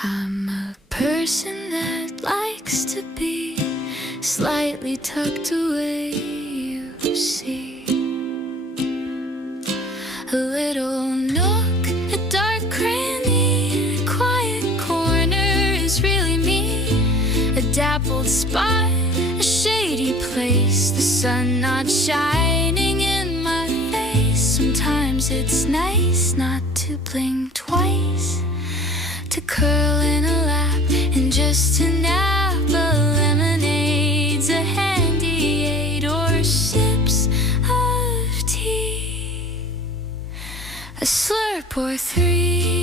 I'm a person that likes to be slightly tucked away, you see. A little nook, a dark cranny, a quiet corner is really me. A dappled spot, a shady place, the sun not shining in my face. Sometimes it's nice not to blink twice, to curl in a lap and just to nap. A lemonade's a handy aid, or sips of tea, a slurp or three.